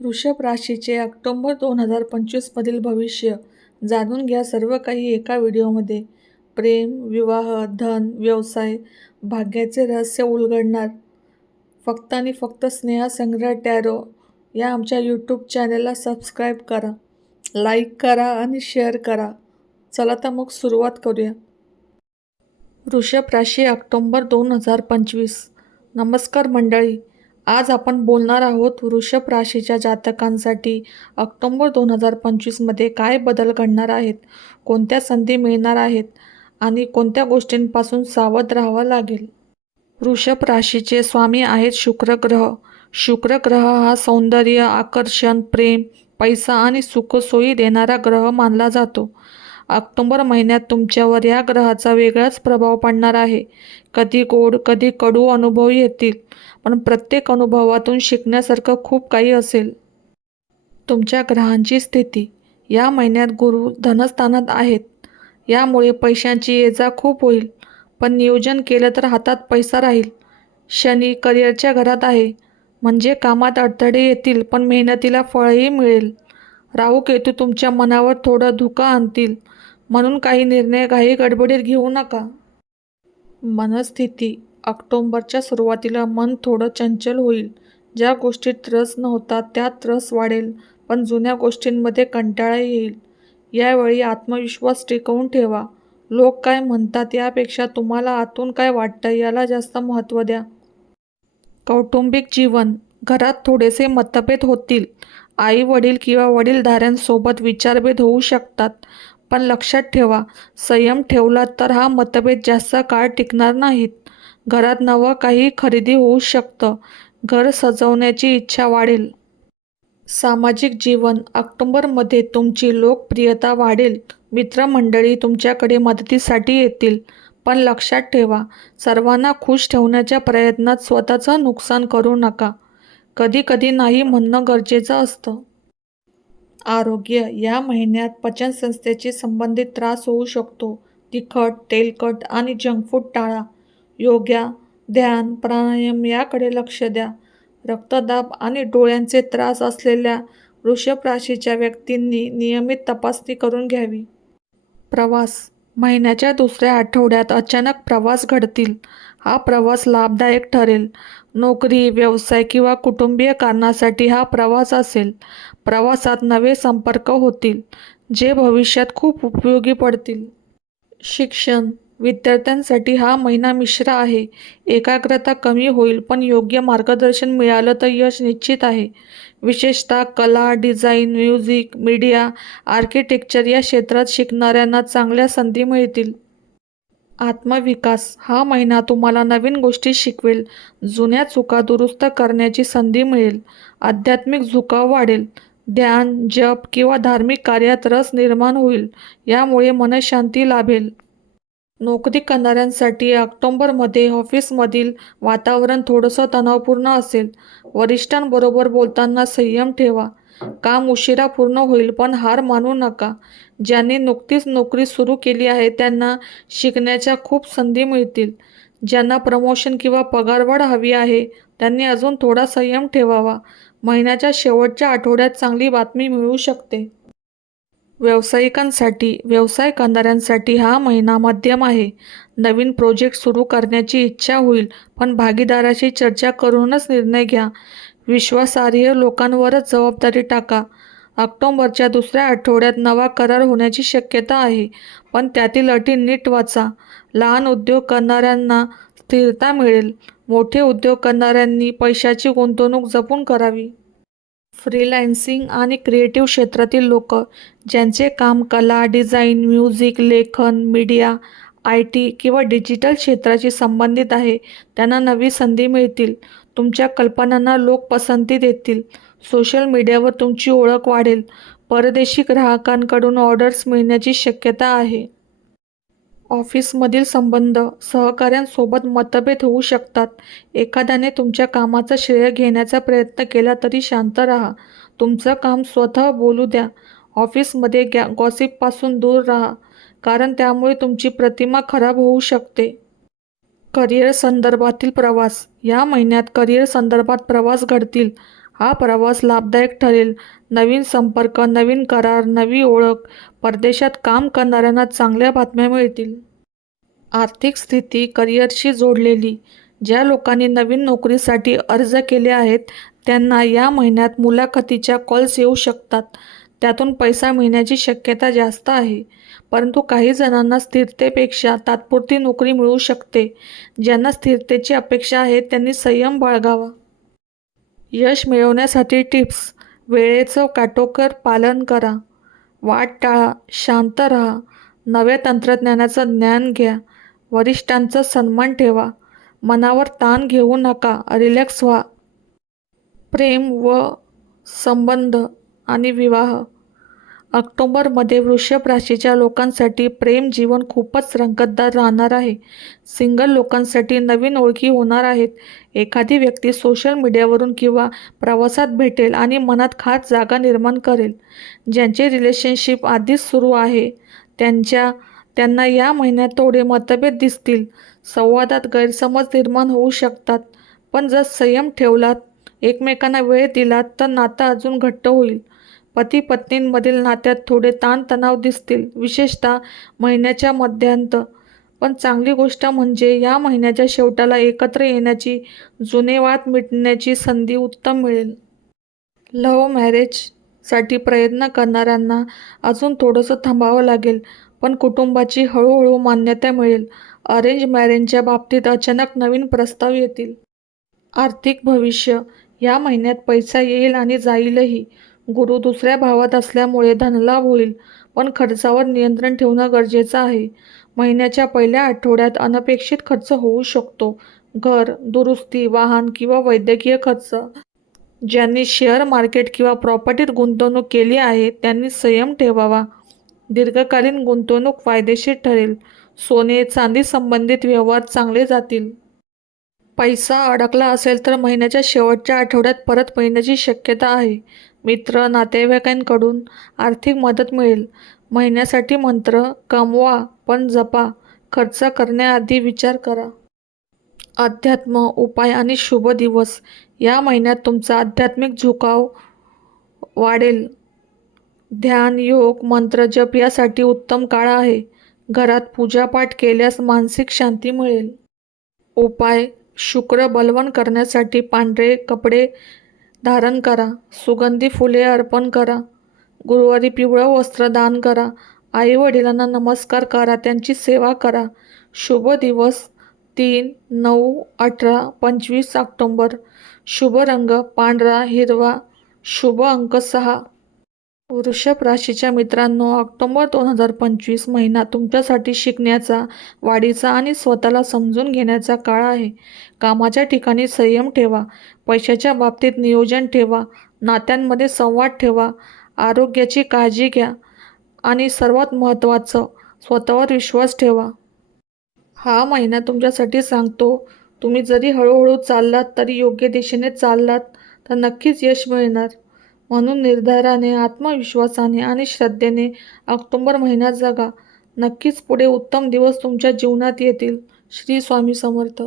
वृषभ राशीचे ऑक्टोंबर दोन हजार पंचवीसमधील भविष्य जाणून घ्या सर्व काही एका व्हिडिओमध्ये. प्रेम, विवाह, धन, व्यवसाय, भाग्याचे रहस्य उलगडणार फक्त आणि फक्त स्नेहसंग्रह टॅरो या आमच्या यूट्यूब चॅनलला सबस्क्राईब करा, लाईक करा आणि शेअर करा. चला तर मग सुरुवात करूया. वृषभ राशी ऑक्टोंबर दोन हजार पंचवीस. नमस्कार मंडळी, आज आपण बोलणार आहोत वृषभ राशीच्या जातकांसाठी ऑक्टोंबर दोन हजार पंचवीसमध्ये काय बदल घडणार आहेत, कोणत्या संधी मिळणार आहेत आणि कोणत्या गोष्टींपासून सावध राहावं लागेल. वृषभ राशीचे स्वामी आहेत शुक्र ग्रह. शुक्र ग्रह हा सौंदर्य, आकर्षण, प्रेम, पैसा आणि सुखसोयी देणारा ग्रह मानला जातो. ऑक्टोबर महिन्यात तुमच्यावर या ग्रहाचा वेगळाच प्रभाव पडणार आहे. कधी गोड, कधी कडू अनुभव येतील, पण प्रत्येक अनुभवातून शिकण्यासारखं खूप काही असेल. तुमच्या ग्रहांची स्थिती या महिन्यात गुरु धनस्थानात आहेत. यामुळे पैशांची येजा खूप होईल, पण नियोजन केलं तर हातात पैसा राहील. शनी करिअरच्या घरात आहे, म्हणजे कामात अडथळे येतील पण मेहनतीला फळही मिळेल. राहू केतू तुमच्या मनावर थोडं धुकं आणतील, म्हणून काही निर्णय घाई गडबडीत घेऊ नका. मनस्थिती ऑक्टोंबरच्या सुरुवातीला मन थोडं चंचल होईल. ज्या गोष्टीत रस नव्हता त्यात रस वाढेल, पण जुन्या गोष्टींमध्ये कंटाळा येईल. यावेळी आत्मविश्वास टिकवून ठेवा. लोक काय म्हणतात यापेक्षा तुम्हाला आतून काय वाटतं याला जास्त महत्त्व द्या. कौटुंबिक जीवन घरात थोडेसे मतभेद होतील. आई-वडील किंवा वडीलधाऱ्यांसोबत विचारभेद होऊ शकतात. पण लक्षात ठेवा, संयम ठेवला तर हा मतभेद जास्त काळ टिकणार नाहीत. घरात नवं काही खरेदी होऊ शकतं. घर सजवण्याची इच्छा वाढेल. सामाजिक जीवन ऑक्टोंबरमध्ये तुमची लोकप्रियता वाढेल. मित्रमंडळी तुमच्याकडे मदतीसाठी येतील. पण लक्षात ठेवा, सर्वांना खुश ठेवण्याच्या प्रयत्नात स्वतःचं नुकसान करू नका. कधी कधी नाही म्हणणं गरजेचं असतं. आरोग्य या महिन्यात पचनसंस्थेशी संबंधित त्रास होऊ शकतो. तिखट, तेलकट आणि जंक फूड टाळा. योग्या ध्यान, प्राणायाम याकडे लक्ष द्या. रक्तदाब आणि डोळ्यांचे त्रास असलेल्या वृषभ राशीच्या व्यक्तींनी नियमित तपासणी करून घ्यावी. प्रवास महिन्याच्या दुसऱ्या आठवड्यात अचानक प्रवास घडतील. हा प्रवास लाभदायक ठरेल. नोकरी, व्यवसाय किंवा कुटुंबीय कारणासाठी हा प्रवास असेल. प्रवासात नवे संपर्क होतील, जे भविष्यात खूप उपयोगी पडतील. शिक्षण विद्यार्थ्यांसाठी हा महिना मिश्र आहे. एकाग्रता कमी होईल, पण योग्य मार्गदर्शन मिळालं तर यश निश्चित आहे. विशेषतः कला, डिझाईन, म्युझिक, मीडिया, आर्किटेक्चर या क्षेत्रात शिकणाऱ्यांना चांगल्या संधी मिळतील. आत्मविकास हा महिना तुम्हाला नवीन गोष्टी शिकवेल. जुन्या चुका दुरुस्त करण्याची संधी मिळेल. आध्यात्मिक झुकाव वाढेल. ध्यान, जप किंवा धार्मिक कार्यात रस निर्माण होईल. यामुळे मनशांती लाभेल. नोकरी करणाऱ्यांसाठी ऑक्टोबरमध्ये ऑफिसमधील वातावरण थोडंसं तणावपूर्ण असेल. वरिष्ठांबरोबर बोलताना संयम ठेवा. काम उशिरा पूर्ण होईल, पण हार मानू नका. ज्यांनी नुकतीच नोकरी सुरू केली आहे त्यांना शिकण्याच्या खूप संधी मिळतील. ज्यांना प्रमोशन किंवा पगारवाढ हवी आहे त्यांनी अजून थोडा संयम ठेवावा. महिन्याच्या शेवटच्या आठवड्यात चांगली बातमी मिळू शकते. व्यावसायिकांसाठी व्यवसाय करणाऱ्यांसाठी हा महिना मध्यम आहे. नवीन प्रोजेक्ट सुरू करण्याची इच्छा होईल, पण भागीदाराशी चर्चा करूनच निर्णय घ्या. विश्वासार्ह लोकांवरच जबाबदारी टाका. ऑक्टोबरच्या दुसऱ्या आठवड्यात नवा करार होण्याची शक्यता आहे, पण त्यातील अटी नीट वाचा. लहान उद्योग करणाऱ्यांना स्थिरता मिळेल. मोठे उद्योग करणाऱ्यांनी पैशाची गुंतवणूक जपून करावी. फ्रीलान्सिंग आणि क्रिएटिव्ह क्षेत्रातील लोक, ज्यांचे काम कला, डिझाईन, म्युझिक, लेखन, मीडिया, आय टी किंवा डिजिटल क्षेत्राशी संबंधित आहे त्यांना नवी संधी मिळतील. तुमच्या कल्पनांना लोक पसंती देतील. सोशल मीडियावर तुमची ओळख वाढेल. परदेशी ग्राहकांकडून ऑर्डर्स मिळण्याची शक्यता आहे. ऑफिसमधील संबंध सहकाऱ्यांसोबत मतभेद होऊ शकतात. एखाद्याने तुमच्या कामाचं श्रेय घेण्याचा प्रयत्न केला तरी शांत राहा. तुमचं काम स्वतः बोलू द्या. ऑफिसमध्ये गॉसिपपासून दूर राहा, कारण त्यामुळे तुमची प्रतिमा खराब होऊ शकते. करिअर संदर्भातील प्रवास. या महिन्यात करिअर संदर्भात प्रवास घडतील. हा प्रवास लाभदायक ठरेल. नवीन संपर्क नवीन करार नवी ओळख परदेशात काम करणाऱ्यांना चांगल्या बातम्या मिळतील. आर्थिक स्थिती करिअरशी जोडलेली. ज्या लोकांनी नवीन नोकरीसाठी अर्ज केले आहेत त्यांना या महिन्यात मुलाखतीच्या कॉल्स येऊ शकतात. त्यातून पैसा मिळण्याची शक्यता जास्त आहे. परंतु काही जणांना स्थिरतेपेक्षा तात्पुरती नोकरी मिळू शकते. ज्यांना स्थिरतेची अपेक्षा आहे त्यांनी संयम बाळगावा. यश मिळवण्यासाठी टिप्स. वेळेचं काटोकर पालन करा. वाट टाळा. शांत राहा. नव्या तंत्रज्ञानाचं ज्ञान घ्या. वरिष्ठांचा सन्मान ठेवा. मनावर ताण घेऊ नका. रिलॅक्स व्हा. प्रेम व संबंध आणि विवाह. ऑक्टोबरमध्ये वृषभ राशीच्या लोकांसाठी प्रेम जीवन खूपच रंगतदार राहणार आहे. सिंगल लोकांसाठी नवीन ओळखी होणार आहेत. एखादी व्यक्ती सोशल मीडियावरून किंवा प्रवासात भेटेल आणि मनात खास जागा निर्माण करेल ज्यांचे रिलेशनशिप आधीच सुरू आहे. त्यांच्या त्यांना या महिन्यात थोडे मतभेद दिसतील. संवादात गैरसमज निर्माण होऊ शकतात पण जर संयम ठेवलात एकमेकांना वेळ दिलात तर नातं अजून घट्ट होईल. पती पत्नींमधील नात्यात थोडे ताणतणाव दिसतील विशेषतः महिन्याच्या मध्यांत. पण चांगली गोष्ट म्हणजे या महिन्याच्या शेवटाला एकत्र येण्याची जुने वाद मिटण्याची संधी उत्तम मिळेल. लव्ह मॅरेजसाठी प्रयत्न करणाऱ्यांना अजून थोडंसं थांबावं लागेल पण कुटुंबाची हळूहळू मान्यता मिळेल. अरेंज मॅरेजच्या बाबतीत अचानक नवीन प्रस्ताव येतील. आर्थिक भविष्य या महिन्यात पैसा येईल आणि जाईलही. गुरु दुसऱ्या भावात असल्यामुळे धनलाभ होईल पण खर्चावर नियंत्रण ठेवणं गरजेचं आहे. महिन्याच्या पहिल्या आठवड्यात अनपेक्षित खर्च होऊ शकतो. घर दुरुस्ती वाहन किंवा वैद्यकीय खर्च. ज्यांनी शेअर मार्केट किंवा प्रॉपर्टीत गुंतवणूक केली आहे त्यांनी संयम ठेवावा. दीर्घकालीन गुंतवणूक फायदेशीर ठरेल. सोने चांदी संबंधित व्यवहार चांगले जातील. पैसा अडकला असेल तर महिन्याच्या शेवटच्या आठवड्यात परत मिळण्याची शक्यता आहे. मित्र नातेवाईकांकडून आर्थिक मदत मिळेल. महिन्यासाठी मंत्र कमवा पण जपा. खर्च करण्याआधी विचार करा. अध्यात्म उपाय आणि शुभ दिवस. या महिन्यात तुमचा आध्यात्मिक झुकाव वाढेल. ध्यान योग मंत्र जप यासाठी उत्तम काळ आहे. घरात पूजापाठ केल्यास मानसिक शांती मिळेल. उपाय शुक्र बलवण करण्यासाठी पांढरे कपडे धारण करा. सुगंधी फुले अर्पण करा. गुरुवारी पिवळं वस्त्र दान करा. आईवडिलांना नमस्कार करा. त्यांची सेवा करा. शुभ दिवस तीन नऊ अठरा पंचवीस ऑक्टोंबर. शुभ रंग पांढरा हिरवा. शुभ अंक सहा. वृषभ राशीच्या मित्रांनो ऑक्टोबर दोन हजार पंचवीस महिना तुमच्यासाठी शिकण्याचा वाढीचा आणि स्वतःला समजून घेण्याचा काळ आहे. कामाच्या ठिकाणी संयम ठेवा पैशाच्या बाबतीत नियोजन ठेवा नात्यांमध्ये संवाद ठेवा आरोग्याची काळजी घ्या आणि सर्वात महत्त्वाचं स्वतःवर विश्वास ठेवा. हा महिना तुमच्यासाठी सांगतो तुम्ही जरी हळूहळू चाललात तरी योग्य दिशेने चाललात तर नक्कीच यश मिळणार. म्हणून निर्धाराने आत्मविश्वासाने आणि श्रद्धेने ऑक्टोंबर महिन्यात जगा. नक्कीच पुढे उत्तम दिवस तुमच्या जीवनात येतील. श्री स्वामी समर्थ.